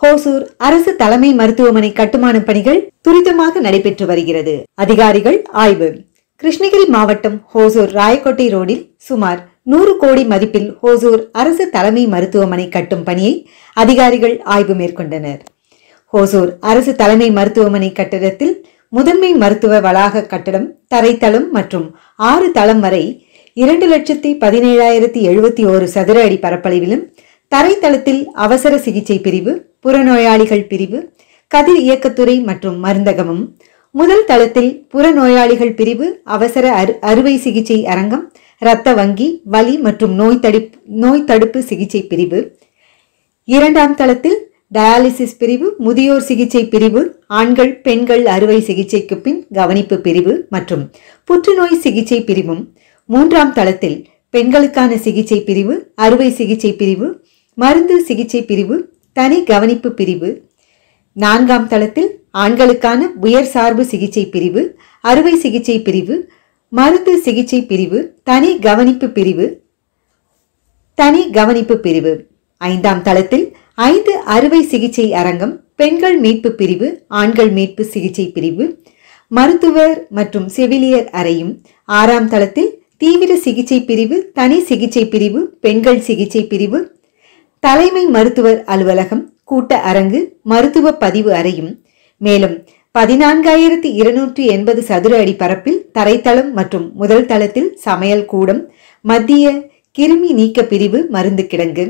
ஹோசூர் அரசு தலைமை மருத்துவமனை கட்டுமான பணிகள் துரிதமாக நடைபெற்று வருகிறது. அதிகாரிகள் ஆய்வு. கிருஷ்ணகிரி மாவட்டம் ஹோசூர் ராயக்கோட்டை ரோடில் சுமார் 100 கோடி மதிப்பில் ஹோசூர் அரசு தலைமை மருத்துவமனை கட்டும் பணியை அதிகாரிகள் ஆய்வு மேற்கொண்டனர். ஹோசூர் அரசு தலைமை மருத்துவமனை கட்டடத்தில் முதன்மை மருத்துவ வளாக கட்டடம் தரைத்தளம் மற்றும் 6 தளம் வரை 2,17,071 சதுர அடி பரப்பளவிலும், தரைத்தளத்தில் அவசர சிகிச்சை பிரிவு, புறநோயாளிகள் பிரிவு, கதிர் இயக்கத்துறை மற்றும் மருந்தகமும், முதல் தளத்தில் புறநோயாளிகள் பிரிவு, அவசர அறுவை சிகிச்சை அரங்கம், இரத்த வங்கி, வலி மற்றும் நோய் தடுப்பு சிகிச்சை பிரிவு, இரண்டாம் தளத்தில் டயாலிசிஸ் பிரிவு, முதியோர் சிகிச்சை பிரிவு, ஆண்கள் பெண்கள் அறுவை சிகிச்சைக்கு பின் கவனிப்பு பிரிவு மற்றும் புற்றுநோய் சிகிச்சை பிரிவும், மூன்றாம் தளத்தில் பெண்களுக்கான சிகிச்சை பிரிவு, அறுவை சிகிச்சை பிரிவு, மருந்து சிகிச்சை பிரிவு, தனி கவனிப்பு பிரிவு, நான்காம் தளத்தில் ஆண்களுக்கான உயர் சார்பு சிகிச்சை பிரிவு, அறுவை சிகிச்சை பிரிவு, மருந்து சிகிச்சை பிரிவு, தனி கவனிப்பு பிரிவு, ஐந்தாம் தளத்தில் 5 அறுவை சிகிச்சை அரங்கம், பெண்கள் மீட்பு பிரிவு, ஆண்கள் மீட்பு சிகிச்சை பிரிவு, மருத்துவர் மற்றும் செவிலியர் அறையும், ஆறாம் தளத்தில் தீவிர சிகிச்சை பிரிவு, தனி சிகிச்சை பிரிவு, பெண்கள் சிகிச்சை பிரிவு, தலைமை மருத்துவர் அலுவலகம், கூட்ட அரங்கு, மருத்துவ பதிவு அறையும், மேலும் 14,280 சதுர அடி பரப்பில் தரைத்தளம் மற்றும் முதல் தளத்தில் சமையல் கூடம், மத்திய கிருமி நீக்க பிரிவு, மருந்து கிடங்கு,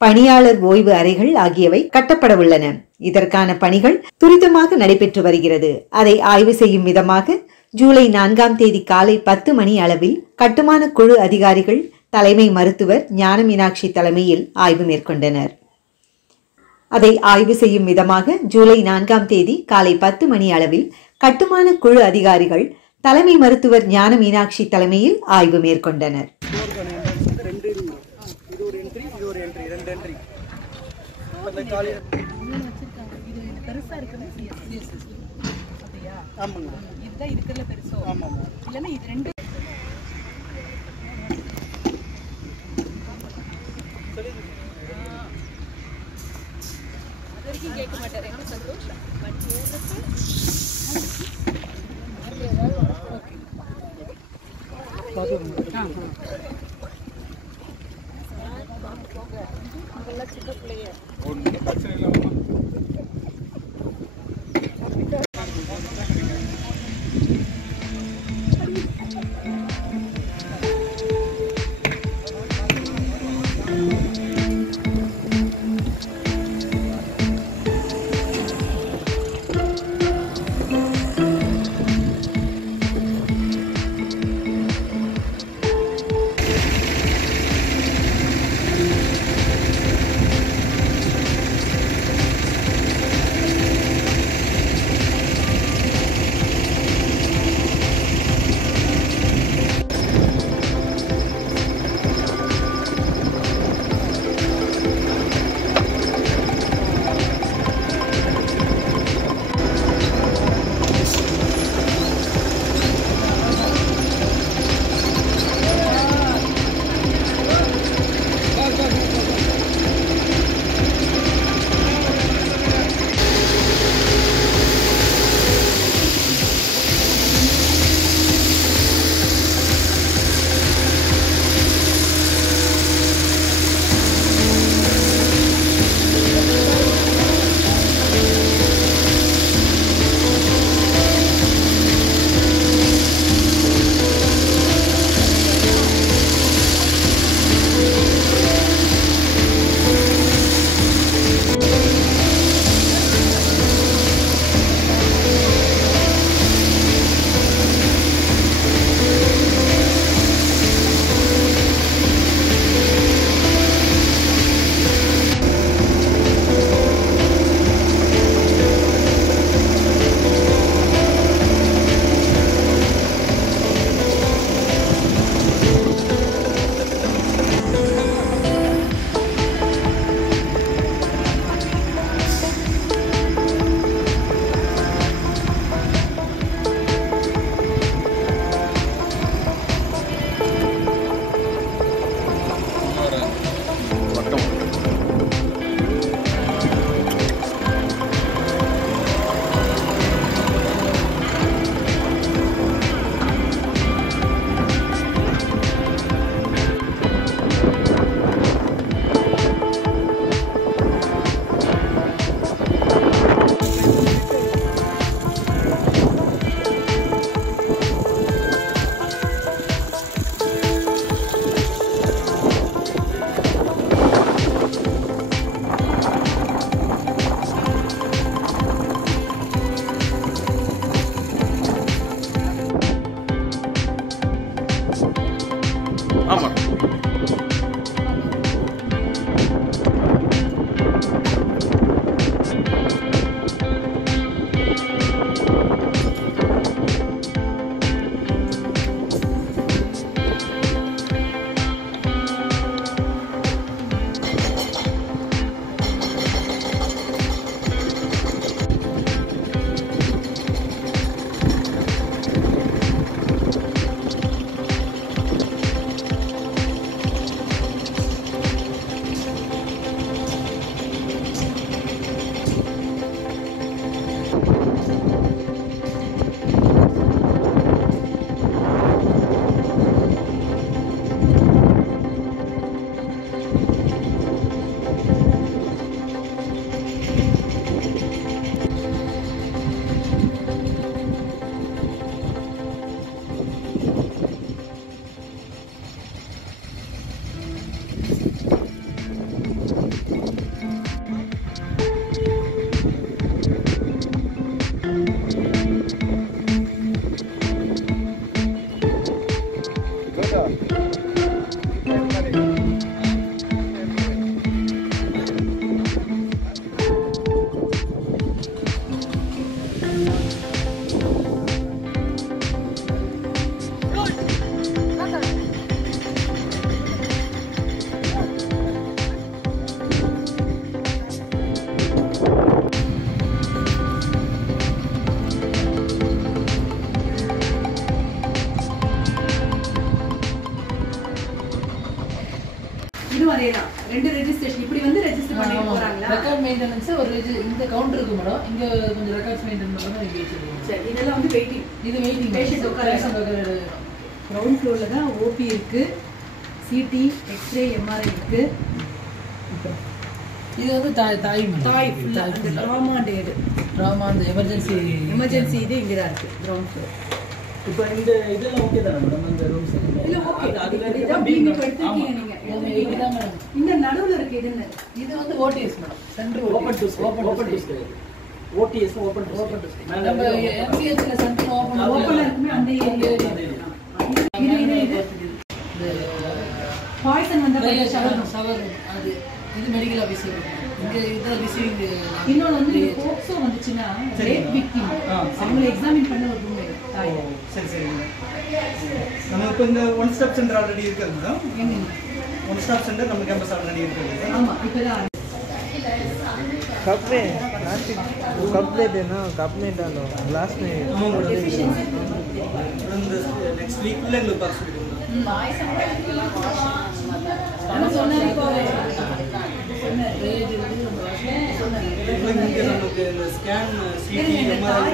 பணியாளர் ஓய்வு அறைகள் ஆகியவை கட்டப்பட உள்ளன. இதற்கான பணிகள் துரிதமாக நடைபெற்று வருகிறது. அதை ஆய்வு செய்யும் விதமாக ஜூலை 4ஆம் தேதி காலை 10 மணி அளவில் கட்டுமான குழு அதிகாரிகள் தலைமை மருத்துவர் ஞான மீனாட்சி தலைமையில் ஆய்வு மேற்கொண்டனர். அதை ஆய்வு செய்யும் விதமாக ஜூலை 4ஆம் தேதி காலை 10 மணி அளவில் கட்டுமான குழு அதிகாரிகள் தலைமை மருத்துவர் ஞான மீனாட்சி தலைமையில் ஆய்வு மேற்கொண்டனர். கேட்க மாட்டாரு. என்ன சந்தோஷம். சின்ன பிள்ளைய பிரச்சனை இல்லாம மெயின்டெனன்ஸ் ஒரு இந்த கவுண்டர் இருக்கு மேடம். இங்க கொஞ்சம் ரெக்கார்ட்ஸ் மெயின்டைன் பண்ணனும் இங்க வச்சிருக்கோம். சரி இதெல்லாம் வந்து வெயிட்டிங். இது வெயிட்டிங் பேஷண்ட் உட்கார கிரவுண்ட் ஃப்ளோர்ல தான் ஓபி இருக்கு, சிடி, எக்ஸ்ரே, எம்ஆர்ஐ இருக்கு. இது வந்து தாய் அந்த ட்ராமா டேட், ட்ராமா அந்த எமர்ஜென்சி இது இங்க தான் இருக்கு கிரவுண்ட் ஃப்ளோர். இப்போ இந்த இதெல்லாம் ஓகே தானே மேடம்? இந்த ரூம்ஸ் இல்ல ஓகே, அதுதான் நீங்க படுத்துக்கீங்க. நீங்க இதுதான் மேடம். இந்த நடுவுல இருக்கு இது என்ன? இது வந்து ODS madam. Centre open to sky. ODS open to sky. நம்ம எம்சிஹெச்ல சென்டர் ஓபன் இருக்குமே அந்த ஏரியா. இது பாய்சன் வந்த ஷவர் அது இது மெடிக்கல் ஆபீசர். இங்க இது ரிசீவிங். இன்னொன்று வந்து போக்சோ வந்துச்சுன்னா ரேப் விக்டிம் அவங்களை எக்ஸாமின் பண்ண ஒரு ரூம் வேணும். சரி சரி. நம்ம இப்போ இந்த ஒன் ஸ்டாப் சென்டர் ஆல்ரெடி இருக்குது மேடம். ஒன் ஸ்டாப் சென்டர் நம்ம கேம்பஸ் ஆல்ரெடி இருக்குது. ஆமாம் இப்போதான் कप में कप दे देना, कप में डालो, ग्लास में. नेक्स्ट वीक எங்களுக்கு பாஸ் பண்ணிடுங்க. இங்கே நமக்கு இந்த ஸ்கேன், சிடி, எம்ஆர்ஐ